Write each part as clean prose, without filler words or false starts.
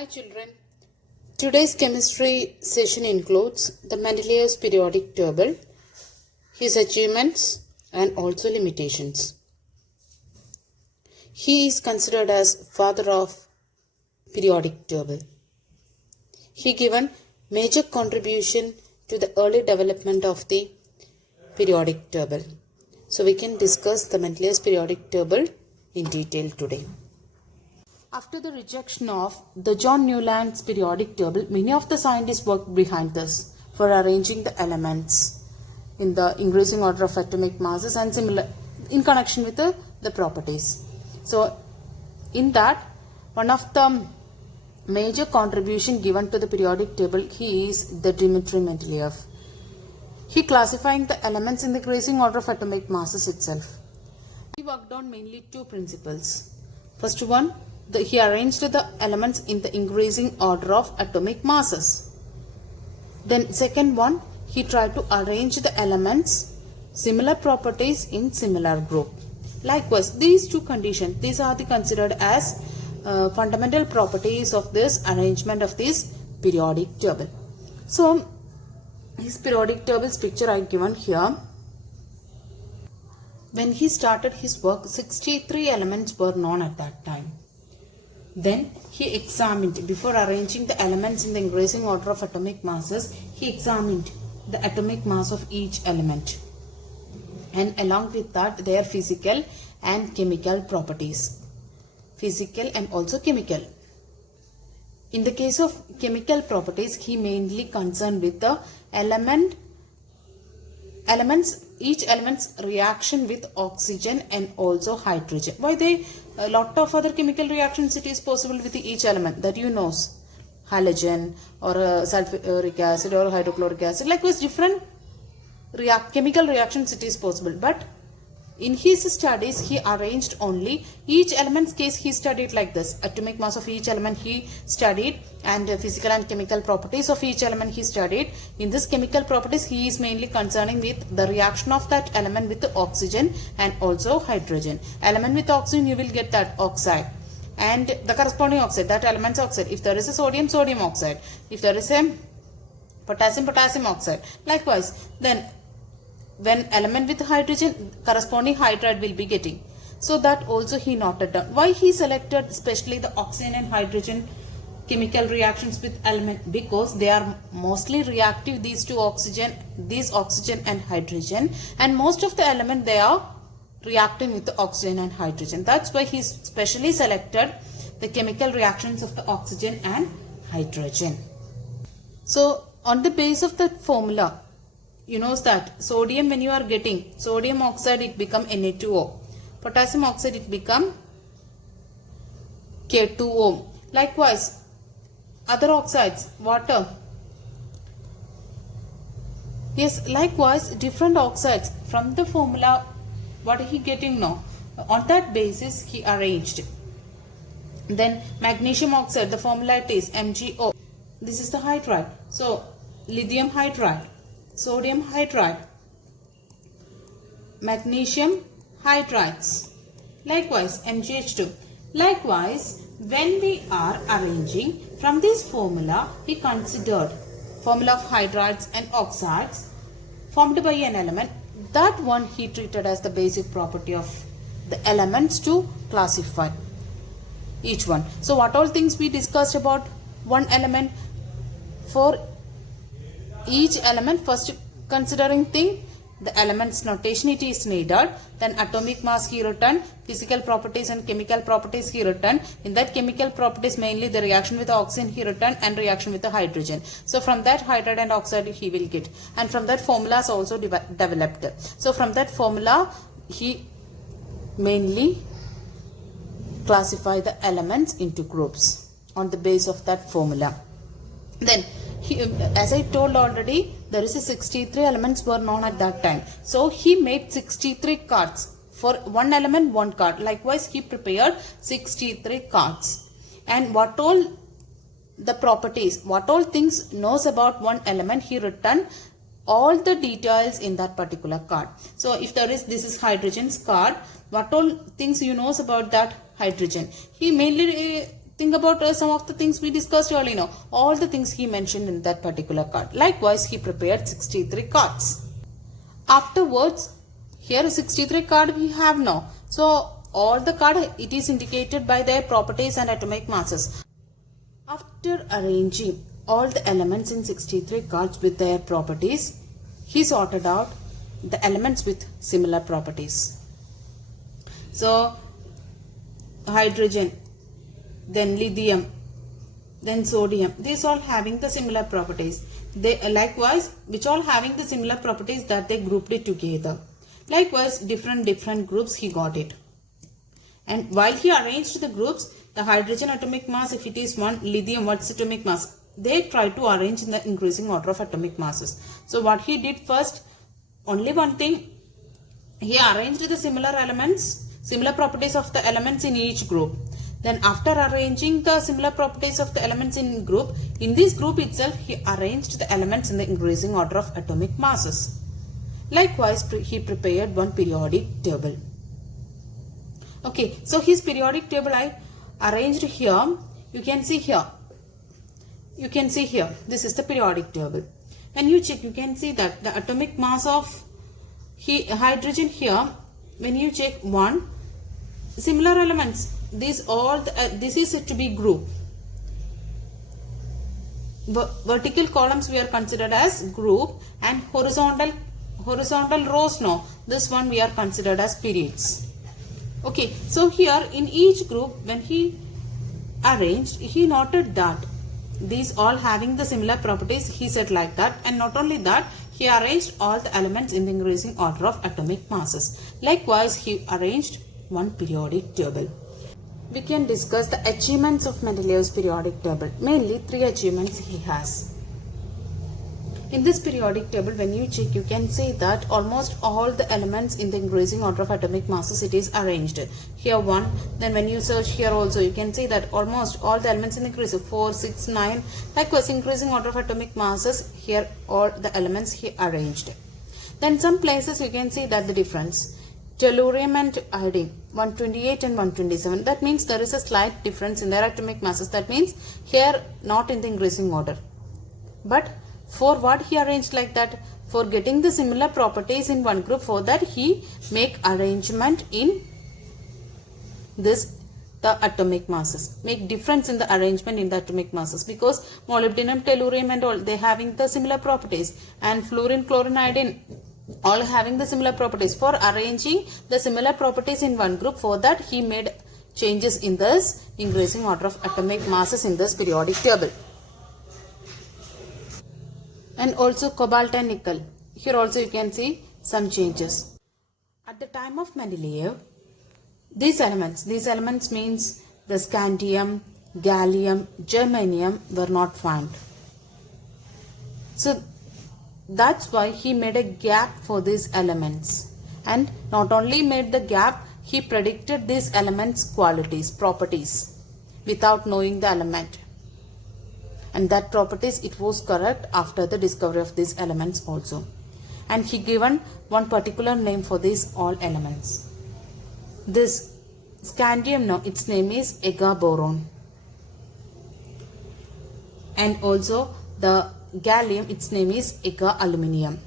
Hi children. Today's chemistry session includes the Mendeleev's periodic table, his achievements and also limitations. He is considered as father of periodic table. He given major contribution to the early development of the periodic table. So we can discuss the Mendeleev's periodic table in detail today. After the rejection of the John Newland's periodic table, many of the scientists worked behind this for arranging the elements in the increasing order of atomic masses and similar in connection with the properties. So in that, one of the major contribution given to the periodic table is the Dmitry Mendeleev. He classifying the elements in the increasing order of atomic masses itself. He worked on mainly two principles. First one, he arranged the elements in the increasing order of atomic masses. Then second one, he tried to arrange the elements similar properties in similar group. Likewise, these two conditions, these are considered as fundamental properties of this arrangement of this periodic table. So his periodic table's picture I given here. When he started his work, 63 elements were known at that time. Then he examined, before arranging the elements in the increasing order of atomic masses, he examined the atomic mass of each element and along with that their physical and chemical properties. Physical and also chemical. In the case of chemical properties, he mainly concerned with the each element's reaction with oxygen and also hydrogen. Why a lot of other chemical reactions it is possible with each element that you know, halogen or sulfuric acid or hydrochloric acid. Likewise, different chemical reactions it is possible. But in his studies, he arranged only each element's case. He studied like this: atomic mass of each element he studied, and physical and chemical properties of each element he studied. In this chemical properties, he is mainly concerning with the reaction of that element with the oxygen and also hydrogen. Element with oxygen, you will get that oxide, and the corresponding oxide, that element's oxide. If there is a sodium, sodium oxide. If there is a potassium, potassium oxide. Likewise, then when element with hydrogen, corresponding hydride will be getting. So that also he noted down. Why he selected especially the oxygen and hydrogen chemical reactions with element? Because they are mostly reactive, these oxygen and hydrogen, and most of the element they are reacting with the oxygen and hydrogen. That's why he specially selected the chemical reactions of the oxygen and hydrogen. So on the base of that formula, you know that sodium, when you are getting sodium oxide, it become Na2O. Potassium oxide, it become K2O. Likewise, other oxides, water. Yes, likewise, different oxides. From the formula, what he getting now? On that basis, he arranged. Then magnesium oxide, the formula it is MgO. This is the hydride. So, lithium hydride, sodium hydride, magnesium hydrides, likewise MgH2. Likewise, when we are arranging from this formula, he considered formula of hydrides and oxides formed by an element. That one he treated as the basic property of the elements to classify each one. So what all things we discussed about one element? For each element, first considering thing, the elements notation it is needed, then atomic mass he written, physical properties and chemical properties he written. In that chemical properties, mainly the reaction with the oxygen he written and reaction with the hydrogen. So from that hydride and oxide he will get, and from that formulas also developed. So from that formula he mainly classify the elements into groups on the base of that formula. Then as I told already, there is a 63 elements were known at that time. So he made 63 cards. For one element, one card. Likewise, he prepared 63 cards. And what all the properties, what all things knows about one element, he written all the details in that particular card. So if there is, this is hydrogen's card, what all things you knows about that hydrogen. He mainly Think about some of the things we discussed earlier now. All the things he mentioned in that particular card. Likewise, he prepared 63 cards. Afterwards, here 63 card we have now. So, all the card, it is indicated by their properties and atomic masses. After arranging all the elements in 63 cards with their properties, he sorted out the elements with similar properties. So, hydrogen, then lithium, then sodium, these all having the similar properties. They likewise, which all having the similar properties that they grouped it together. Likewise, different groups he got it. And while he arranged the groups, the hydrogen atomic mass, if it is 1, lithium, what's atomic mass? They try to arrange in the increasing order of atomic masses. So what he did first, only one thing, he arranged the similar elements, similar properties of the elements in each group. Then after arranging the similar properties of the elements in group, in this group itself, he arranged the elements in the increasing order of atomic masses. Likewise, he prepared one periodic table. Okay, so his periodic table I arranged here. You can see here. You can see here. This is the periodic table. When you check, you can see that the atomic mass of hydrogen here, when you check 1, similar elements. These all this is to be group. Vertical columns we are considered as group, and horizontal rows no. This one we are considered as periods. Okay, so here in each group when he arranged, he noted that these all having the similar properties, he said like that, and not only that, he arranged all the elements in the increasing order of atomic masses. Likewise, he arranged one periodic table. We can discuss the achievements of Mendeleev's periodic table. Mainly 3 achievements he has. In this periodic table, when you check, you can see that almost all the elements in the increasing order of atomic masses, it is arranged. Here 1, then when you search here also, you can see that almost all the elements in the increase of 4, 6, 9. Likewise, increasing order of atomic masses, here all the elements he arranged. Then some places you can see that the difference. Tellurium and iodine, 128 and 127. That means there is a slight difference in their atomic masses. That means here not in the increasing order. But for what he arranged like that? For getting the similar properties in one group, for that he make arrangement in this the atomic masses. Make difference in the arrangement in the atomic masses, because molybdenum, tellurium and all, they having the similar properties, and fluorine, chlorine, iodine all having the similar properties. For arranging the similar properties in one group, for that he made changes in this increasing order of atomic masses in this periodic table. And also cobalt and nickel. Here also you can see some changes. At the time of Mendeleev, these elements means the scandium, gallium, germanium were not found. So that's why he made a gap for these elements. And not only made the gap, he predicted these elements' qualities, properties, without knowing the element. And that properties, it was correct after the discovery of these elements also. And he given one particular name for these all elements. This scandium now, its name is Ega boron. And also the gallium, its name is Ega aluminium.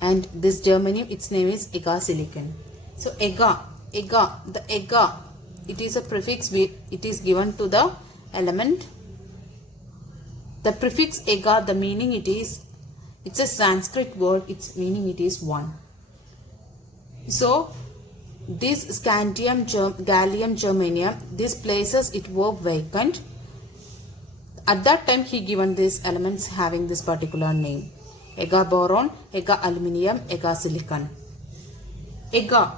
And this germanium, its name is Ega silicon. So Ega, the Ega, it is a prefix, it is given to the element. The prefix Ega, the meaning it's a Sanskrit word, its meaning it is 1. So this scandium, gallium, germanium, these places it were vacant. At that time he given these elements having this particular name. Ega boron, Ega aluminium, Ega silicon. Ega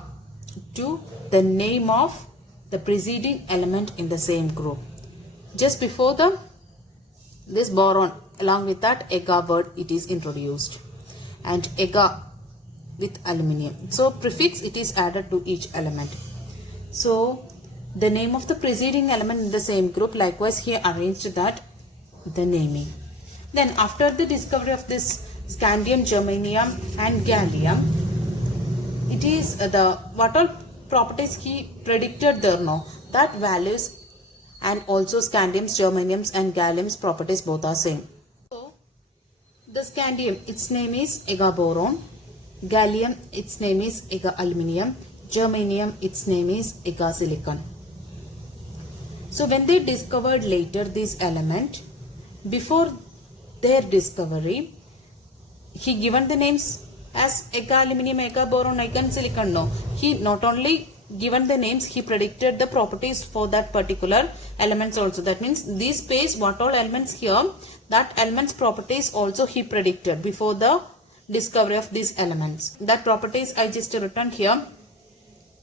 to the name of the preceding element in the same group. Just before this boron, along with that Ega word, it is introduced. And Ega with aluminium. So prefix it is added to each element. So the name of the preceding element in the same group, likewise he arranged that the naming. Then after the discovery of this scandium, germanium and gallium, it is what all properties he predicted there now, that values and also scandiums, germaniums and galliums properties both are same. So the scandium, its name is Ega boron. Gallium, its name is Ega aluminium. Germanium, its name is Ega silicon. So when they discovered later this element, before their discovery, he given the names as Ega aluminium, Ega boron, Ega silicon. No, he not only given the names, he predicted the properties for that particular elements also. That means this page, what all elements here, that elements properties also he predicted before the discovery of these elements. That properties I just written here.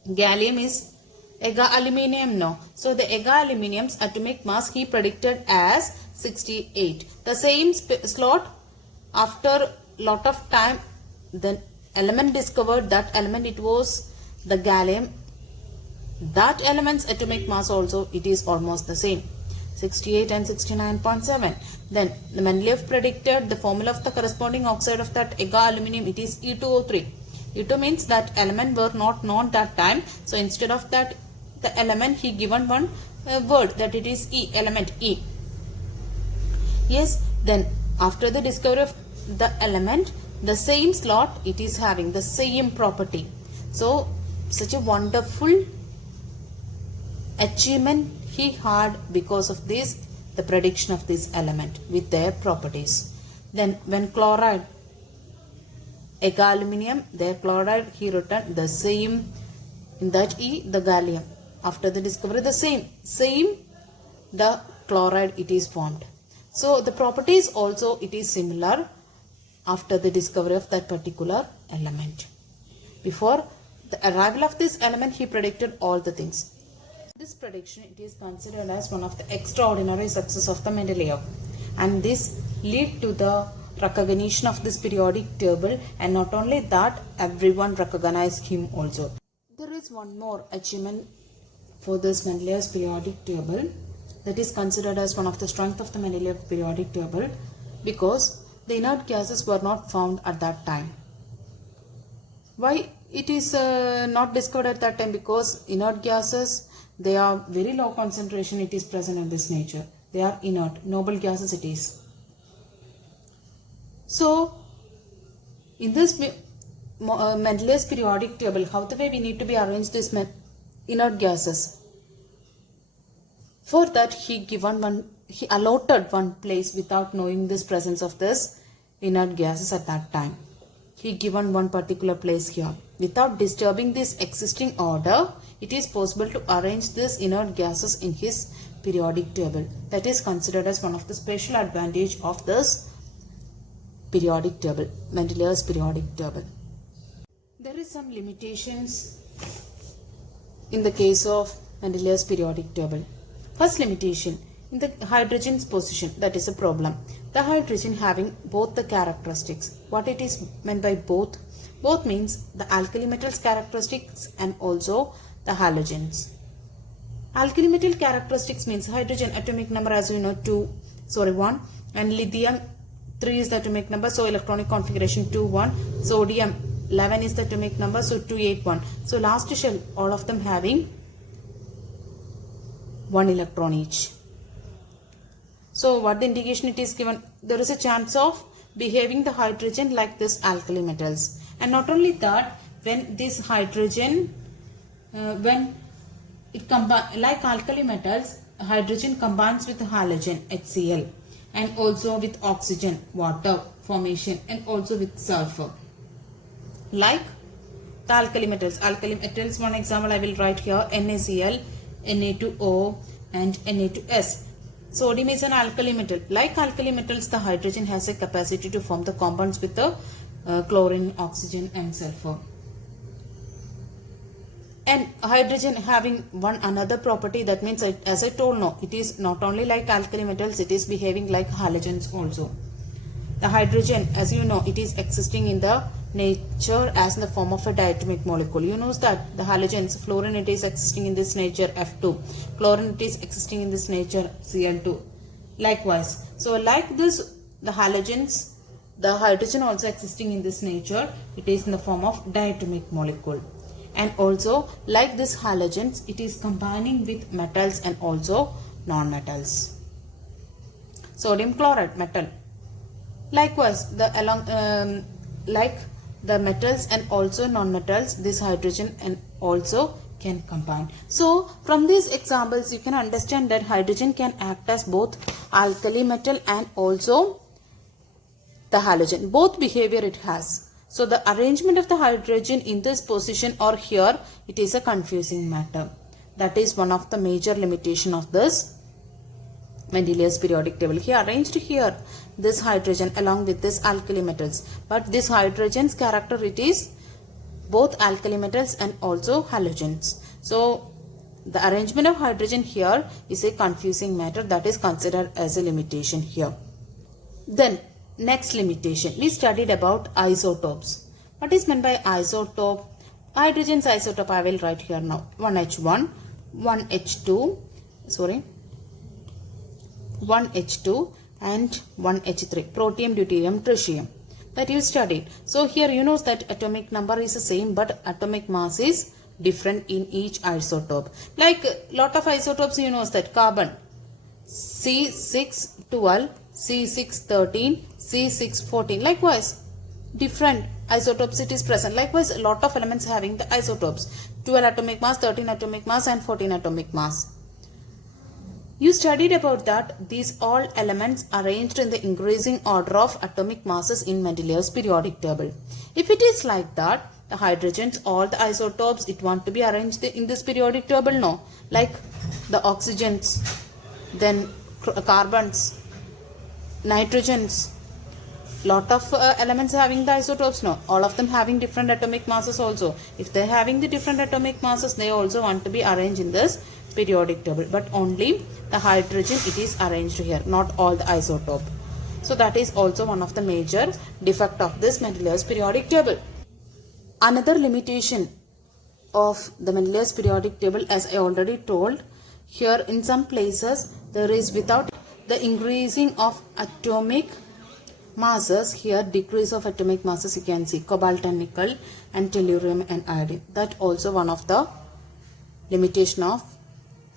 Gallium is Ega aluminium. No, so the Ega aluminium's atomic mass he predicted as 68. The same slot, after lot of time, the element discovered, that element it was the gallium. That element's atomic mass also it is almost the same, 68 and 69.7. Then the Mendeleev predicted the formula of the corresponding oxide of that Ega aluminium, it is E2O3. E2 means that element were not known that time, so instead of that the element he given one word that it is E, element E. Yes, then after the discovery of the element, the same slot it is having the same property. So such a wonderful achievement he had because of this, the prediction of this element with their properties. Then when chloride, Ega aluminium, their chloride he written the same, in that E the gallium. After the discovery the same the chloride it is formed. So the properties also it is similar after the discovery of that particular element. Before the arrival of this element he predicted all the things. This prediction it is considered as one of the extraordinary success of the Mendeleev, and this lead to the recognition of this periodic table, and not only that, everyone recognized him also. There is one more achievement for this Mendeleev's periodic table that is considered as one of the strength of the Mendeleev periodic table, because the inert gases were not found at that time. Why it is not discovered at that time? Because inert gases, they are very low concentration it is present in this nature. They are inert, noble gases it is. So in this Mendeleev's periodic table, how the way we need to be arranged this inert gases. For that he allotted one place without knowing this presence of this inert gases at that time. He given one particular place here. Without disturbing this existing order, it is possible to arrange these inert gases in his periodic table. That is considered as one of the special advantage of this periodic table, Mendeleev's periodic table. There is some limitations in the case of Mendeleev's periodic table. First limitation, in the hydrogen's position, that is a problem. The hydrogen having both the characteristics. What it is meant by both? Both means the alkali metals characteristics and also the halogens. Alkali metal characteristics means hydrogen atomic number, as you know, 1, and lithium 3 is the atomic number, so electronic configuration 2 1. Sodium 11 is the atomic number, so 2 8 1. So last shell, all of them having 1 electron each. So what the indication it is given? There is a chance of behaving the hydrogen like this alkali metals. And not only that, when this hydrogen, when it combines like alkali metals, hydrogen combines with halogen HCl, and also with oxygen, water formation, and also with sulfur. Like the alkali metals. Alkali metals, one example I will write here: NaCl, Na2O, and Na2S. Sodium is an alkali metal. Like alkali metals, the hydrogen has a capacity to form the compounds with the chlorine, oxygen, and sulfur. And hydrogen having one another property, that means, as I told, no, it is not only like alkali metals, it is behaving like halogens also. The hydrogen, as you know, it is existing in the nature as in the form of a diatomic molecule. You know that the halogens, fluorine, it is existing in this nature F2. Chlorine, it is existing in this nature Cl2. Likewise. So like this, the halogens, the hydrogen also existing in this nature, it is in the form of diatomic molecule. And also like this halogens, it is combining with metals and also non-metals. Sodium chloride, metal. Likewise, like the metals and also non-metals, this hydrogen and also can combine. So from these examples you can understand that hydrogen can act as both alkali metal and also the halogen. Both behavior it has. So the arrangement of the hydrogen in this position or here, it is a confusing matter. That is one of the major limitation of this Mendeleev's periodic table. He arranged here this hydrogen along with this alkali metals, but this hydrogen's character, it is both alkali metals and also halogens. So the arrangement of hydrogen here is a confusing matter, that is considered as a limitation here. Then next limitation, we studied about isotopes. What is meant by isotope? Hydrogen's isotope I will write here now. 1H1, 1H2, 1H2 and 1H3, protium, deuterium, tritium, that you studied. So here you know that atomic number is the same but atomic mass is different in each isotope. Like lot of isotopes you know that carbon C612, C613, C614. Likewise different isotopes it is present. Likewise a lot of elements having the isotopes 12 atomic mass, 13 atomic mass and 14 atomic mass. You studied about that these all elements arranged in the increasing order of atomic masses in Mendeleev's periodic table. If it is like that, the hydrogens, all the isotopes, it want to be arranged in this periodic table, no? Like the oxygens, then carbons, nitrogens, lot of elements having the isotopes, no? All of them having different atomic masses also. If they are having the different atomic masses, they also want to be arranged in this periodic table, but only the hydrogen it is arranged here, not all the isotope. So that is also one of the major defect of this Mendeleev's periodic table. Another limitation of the Mendeleev's periodic table, as I already told, here in some places there is without the increasing of atomic masses, here decrease of atomic masses you can see, cobalt and nickel and tellurium and iodine. That also one of the limitation of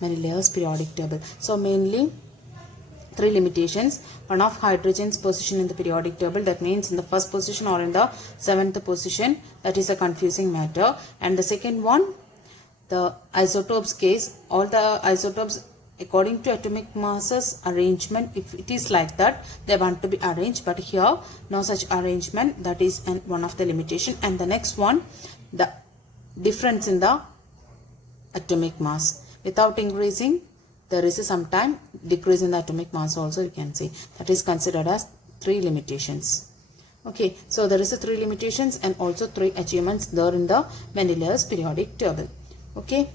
Mendeleev's periodic table. So mainly three limitations. One of hydrogen's position in the periodic table, that means in the first position or in the 7th position, that is a confusing matter. And the second one, the isotopes case, all the isotopes according to atomic masses arrangement, if it is like that, they want to be arranged, but here no such arrangement, that is one of the limitation. And the next one, the difference in the atomic mass. Without increasing, there is a sometime decrease in the atomic mass also you can see. That is considered as three limitations. Okay, so there is a three limitations and also three achievements there in the Mendeleev's periodic table. Okay.